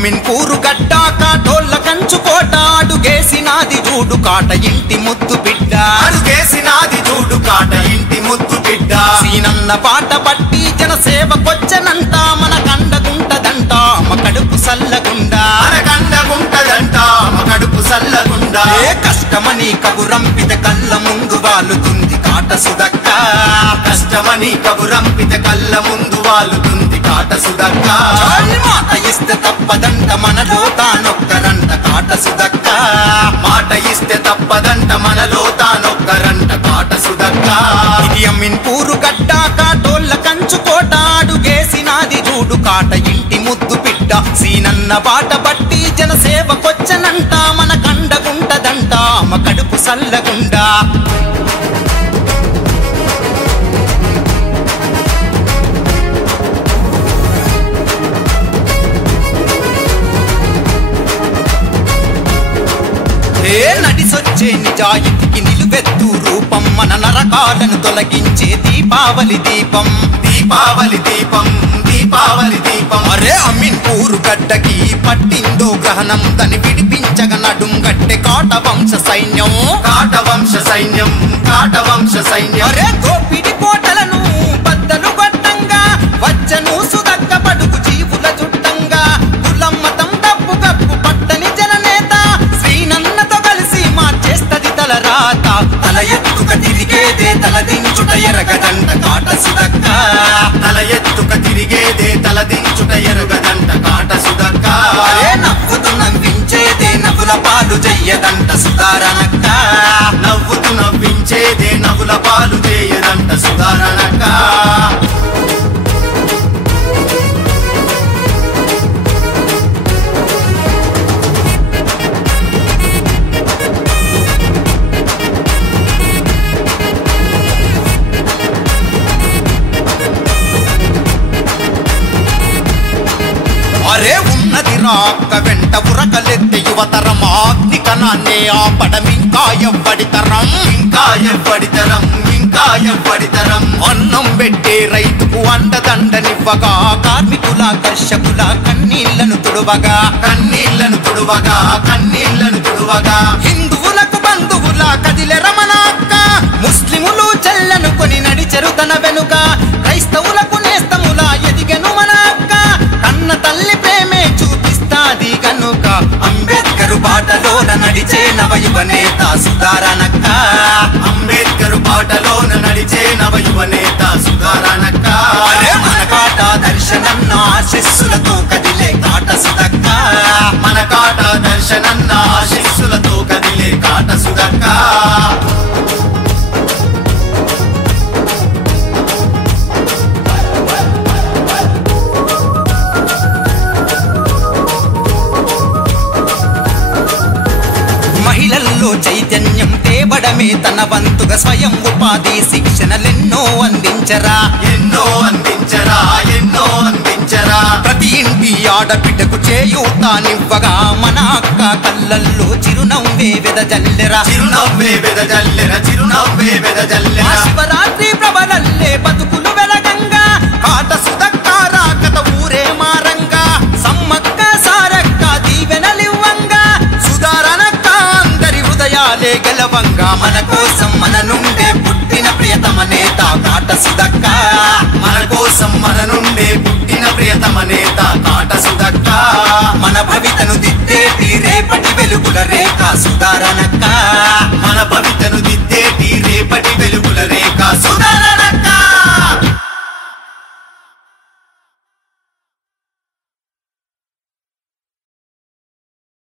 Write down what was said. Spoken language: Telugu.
అమీన్పూరు గడ్డ కాటోళ్ళ కంచుకోట అడుగేసినాది జూడు కాట ఇంటి ముద్దు బిడ్డ అడుగేసినాది జూడు కాట ఇంటి ముద్దు బిడ్డ సీనన్న పాట పట్టి జనసేవకొచ్చనంట మన కండగుంటదంట మా కడుపు సల్లగుండా కండగుంటదంట మా కడుపు సల్లగుండా ఏ కష్టమని కబురంపిత కళ్ళ ముందు వాలుతుంది కాట సుదక్క కష్టమని కబురంపిత కళ్ళ ముందు వాలుతుంది కాట సుదక్క మాట ఇస్తే తప్పదంట మనలో తానొక్కరంట కాట సుదక్క మాట ఇస్తే తప్పదంట మనలో తానొక్కరంట కాట సుదక్క ఇది అమీన్పూరు గడ్డ కాటోళ్ళ కంచుకోట అడుగేసినాది జూడు కాట ఇంటి ముద్దు బిడ్డ సీనన్న బాట బట్టి జనసేవకొచ్చనంట మన కండగుంటదంట మా కడుపు సల్లగుండా నడిసొచ్చే నిజాయితీకి నిలువెత్తు రూపం మన నరకాలను తొలగించే దీపావళి దీపం దీపావళి దీపం దీపావళి దీపం అరే అమీన్పూరు గడ్డకి పట్టిందో గ్రహణం దాన్ని విడిపించగ నడుం గట్టె కాటవంశ సైన్యం కాటవంశ సైన్యం కాటవంశ సైన్యం అరే దోపిడి కోటలను బద్దలు గొట్టంగా వచ్చను సుదక్క పడుగు జీవుల చుట్టంగా కులం మతం డబ్బు గప్పు పట్టని జననేత శ్రీనన్నతో కలిసి మార్చేస్తది తల రాత తల ఎత్తుక తిరిగేదే తల దించుట ఎరగదంట కాట సుదక్క తల ఎత్తుక తిరిగేదే తల దించుట ఎరగదంట కాట సుదక్క అరే నవ్వుతూ నవ్వించేదే నవ్వుల పాలు చెయ్యదంట సుధారణక్క నవ్వుతూ నవ్వించేదే నవ్వుల పాలు చేయదంట సుధారణక్క అరే ఉన్నది రాక్క వెంట ఉరకలెత్తే యువతరం ఆగ్నికనాన్నే ఆపడం ఇంకా ఎవ్వడితరం ఇంకా ఎవ్వడితరం ఇంకా ఎవ్వడితరం అన్నం పెట్టే రైతుకు అండదండనివ్వగా కార్మికుల కర్షకుల కన్నీళ్లను తుడవగా కన్నీళ్లను తుడవగా కన్నీళ్లను తుడవగా హిందువులకు బంధువుల కదిలె రమణాక్క ముస్లిములు చెల్లను కొని నడిచెరు తన వెనుక క్రైస్తవులకు నేస్తముల ఎదిగెను మన అక్క కన్న తల్లి ప్రేమే చూపిస్తాది కనుక అంబేద్కరు బాటలోన నడిచే నవయువ నేత సుధారణక్క అంబేద్కరు బాటలోన నడిచే నవయువ నేత సుధారణక్క మన కాట దర్శనన్న ఆశీస్సులతో కదిలే కాట సుదక్క మన కాట దర్శనన్న ఆశీస్సులతో కదిలే కాట సుదక్క మహిళల్లో చైతన్యం తేవడమే తన వంతుగా స్వయం ఉపాధి శిక్షణలెన్నో అందించరా ఎన్నో అందించరా ఎన్నో అందించరా ప్రతి ఇంటి ఆడబిడ్డకు చేయూతానివ్వగా మన అక్క కళ్ళల్లో చిరునవ్వే వెదజల్లెరా చిరునవ్వే వెదజల్లెర చిరునవ్వే వెదజల్లెర శివరాత్రి ప్రభలల్లే బతుకులు వెలగంగా కాట సుదక్క రాకత ఊరే మారంగా సమ్మక్క సారక్క దీవెనలివ్వంగా సుధారణక్క అందరి హృదయాలే గెలవంగా మన కోసం మన నుండే పుట్టిన ప్రియతమ నేత కాట సుదక్క మన కోసం మన నుండే పుట్టిన ప్రియతమ నేత కాట సుదక్క మన భవితను దిద్దేటి రేపటి వెలుగుల రేఖ సుధారణక్క మన భవితను దిద్దేటి